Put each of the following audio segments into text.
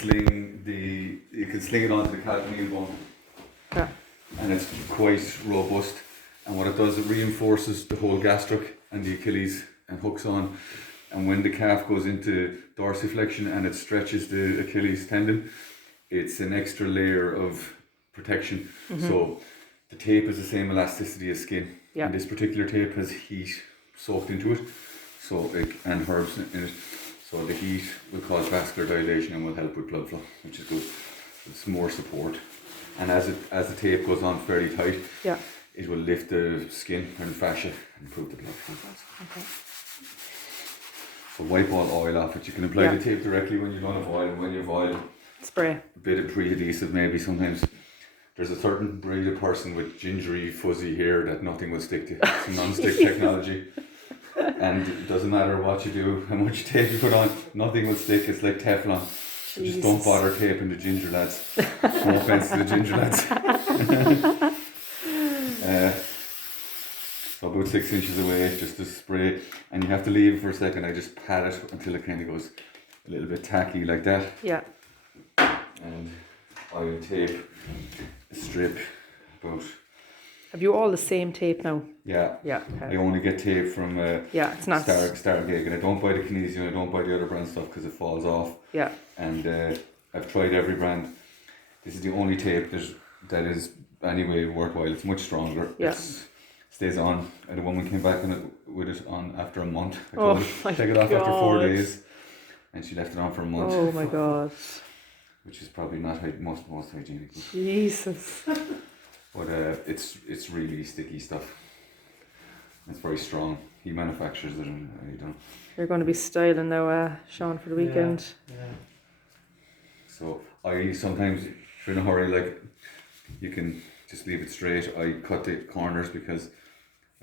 You can sling it onto the calcaneal bone. Yeah. And it's quite robust. And what it does, it reinforces the whole gastric and the Achilles and hooks on. And when the calf goes into dorsiflexion and it stretches the Achilles tendon, it's an extra layer of protection. So the tape has the same elasticity as skin. Yeah. And this particular tape has heat soaked into it, and herbs in it. So the heat will cause vascular dilation and will help with blood flow, which is good. It's more support. And as the tape goes on fairly tight, Yeah. it will lift the skin and fascia and improve the blood flow. Okay. So wipe all oil off it. You can apply the tape directly when you don't have oil, and when you have oil, Spray. a bit of pre-adhesive maybe sometimes. There's a certain breed of person with gingery, fuzzy hair that nothing will stick to. It's non-stick technology. And it doesn't matter what you do, how much tape you put on, nothing will stick. It's like Teflon. So just don't bother taping the ginger lads. No offense to the ginger lads. So about 6 inches away, just to spray. And you have to leave it for a second. I just pat it until it kind of goes a little bit tacky like that. Yeah. And I will tape a strip about. Have you all the same tape now? Yeah. Yeah. Okay. I only get tape from It's not. Stargate, and I don't buy the Kinesio, I don't buy the other brand stuff because it falls off. Yeah. And I've tried every brand. This is the only tape that is anyway worthwhile. It's much stronger. Yeah. It stays on. And a woman came back with it on after a month. I Oh told her, my take it off after 4 God. days. And she left it on for a month. Oh my God. Which is probably not most hygienic. Jesus. But it's really sticky stuff. It's very strong. He manufactures it and I don't. You're going to be styling now, Sean, for the weekend. Yeah. So I sometimes, if you're in a hurry, like, you can just leave it straight. I cut the corners because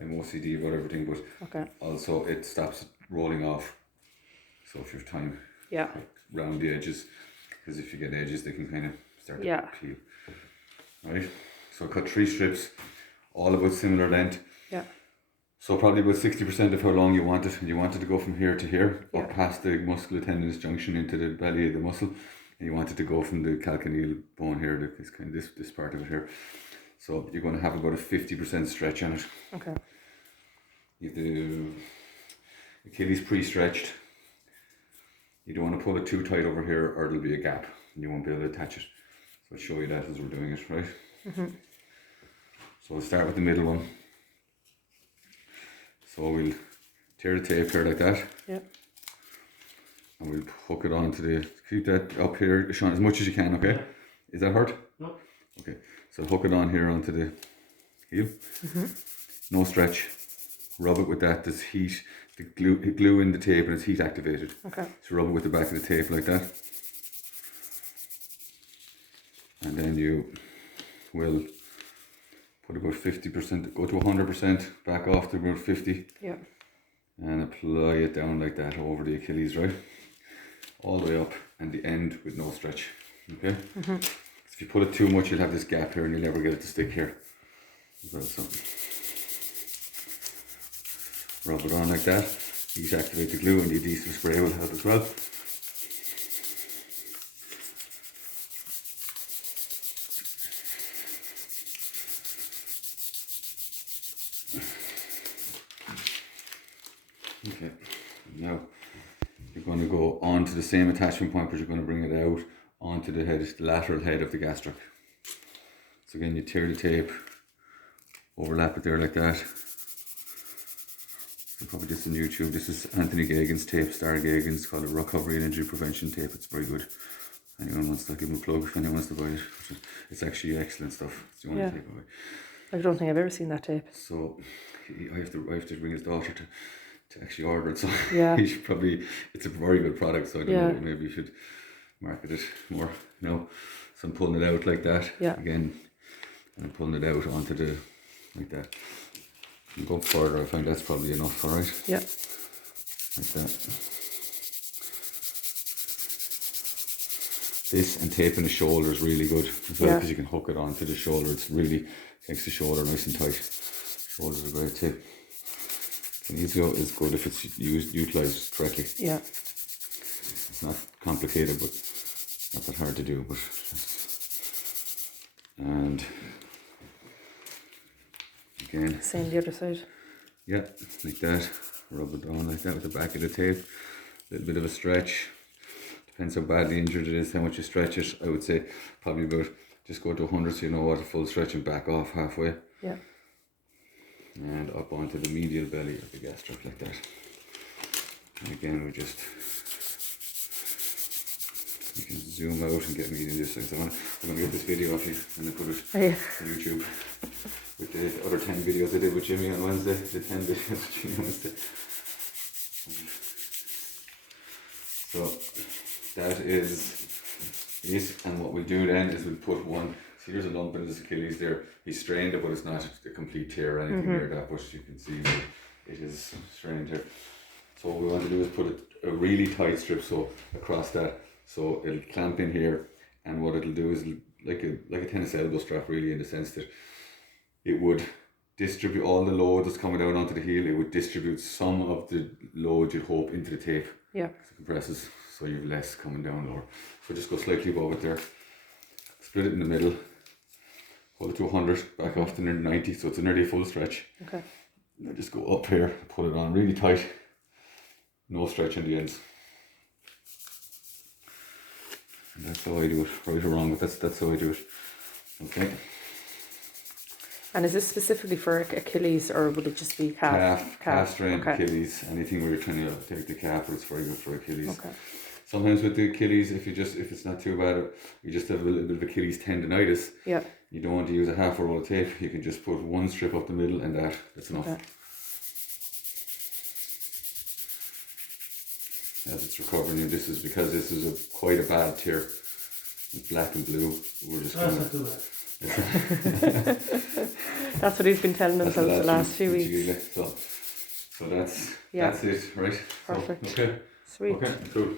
I'm OCD about everything, but Okay. also it stops it rolling off. So if you have time, Yeah. round the edges, because if you get edges, they can kind of start Yeah. to peel. Right? So I cut 3 strips, all about similar length. Yeah. So probably about 60% of how long you want it, and you want it to go from here to here, or Yeah. past the musculotendinous junction into the belly of the muscle, and you want it to go from the calcaneal bone here, this kind of this part of it here. So you're going to have about a 50% stretch on it. Okay. You have the Achilles pre-stretched. You don't want to pull it too tight over here, or there'll be a gap, and you won't be able to attach it. So I'll show you that as we're doing it, right? So we'll start with the middle one. So we'll tear the tape here like that. Yeah. And we'll hook it onto keep that up here, Sean, as much as you can, okay? Yeah. Is that hurt? No. Okay, so hook it on here onto the heel. No stretch. Rub it with that, there's heat. The glue in the tape and it's heat activated. Okay. So rub it with the back of the tape like that. And then you will put about 50%, go to 100%, back off to about 50, Yeah. and apply it down like that over the Achilles, right? All the way up, and the end with no stretch, okay? If you pull it too much, you'll have this gap here and you'll never get it to stick here. Well, so rub it on like that. Heat activate the glue, and the adhesive spray will help as well. Okay, now you're going to go onto the same attachment point, but you're going to bring it out onto the head, the lateral head of the gastric. So again, you tear the tape, overlap it there like that. You'll probably this on YouTube. This is Anthony Gagan's tape, Star Gagan's, called a recovery and injury prevention tape. It's very good. Anyone wants to give him a plug, if anyone wants to buy it. It's actually excellent stuff. It's the only tape I buy. I don't think I've ever seen that tape. So I have to bring his daughter to actually order it. So Yeah. he should probably, it's a very good product. So I don't know, maybe you should market it more. You know, so I'm pulling it out like that. Yeah. Again, and I'm pulling it out onto the like that. And go further. I find that's probably enough. All right. Yeah. Like that. This and taping the shoulder is really good as well, because you can hook it onto the shoulder. It's really makes the shoulder nice and tight. Shoulders are a great tip. Kinesio is good if it's utilized correctly. Yeah. It's not complicated, but not that hard to do, but and again, Same the other side. yeah, like that. Rub it on like that with the back of the tape. A little bit of a stretch. Depends how badly injured it is, how much you stretch it. I would say probably about, just go to 100 so you know what, a full stretch, and back off halfway. Yeah. And up onto the medial belly of the gastric like that. And again, we just, you can zoom out and get me in this. I'm going to get this video off you and then put it on YouTube with the other 10 videos I did with Jimmy on Wednesday. The 10 videos with Jimmy on Wednesday. So that is it, and what we'll do then is we'll put one, see there's a lump in his Achilles there, he's strained it, but it's not a complete tear or anything near that, but you can see that it is strained here. So what we want to do is put a really tight strip so across that, so it'll clamp in here, and what it'll do is like a tennis elbow strap, really, in the sense that it would distribute all the load that's coming down onto the heel. It would distribute some of the load, you'd hope, into the tape. Yeah. So it compresses, so you have less coming down lower. So just go slightly above it there. Split it in the middle. Hold it to 100, back off to near 90, so it's nearly a full stretch. Okay. And then just go up here, put it on really tight. No stretch in the ends. And that's how I do it, right or wrong, but that's how I do it. Okay. And is this specifically for Achilles, or would it just be Calf strain, okay. Achilles, anything where you're trying to take the calf, but it's very good for Achilles. Okay. Sometimes with the Achilles, if it's not too bad, you just have a little bit of Achilles tendonitis. Yeah. You don't want to use a half a roll of tape. You can just put one strip up the middle, and that's enough. Okay. As it's recovering, and this is quite a bad tear. It's black and blue. We're just going to. That's what he's been telling himself the last few weeks. So that's it, right? Perfect. So, okay. Sweet. Okay, cool.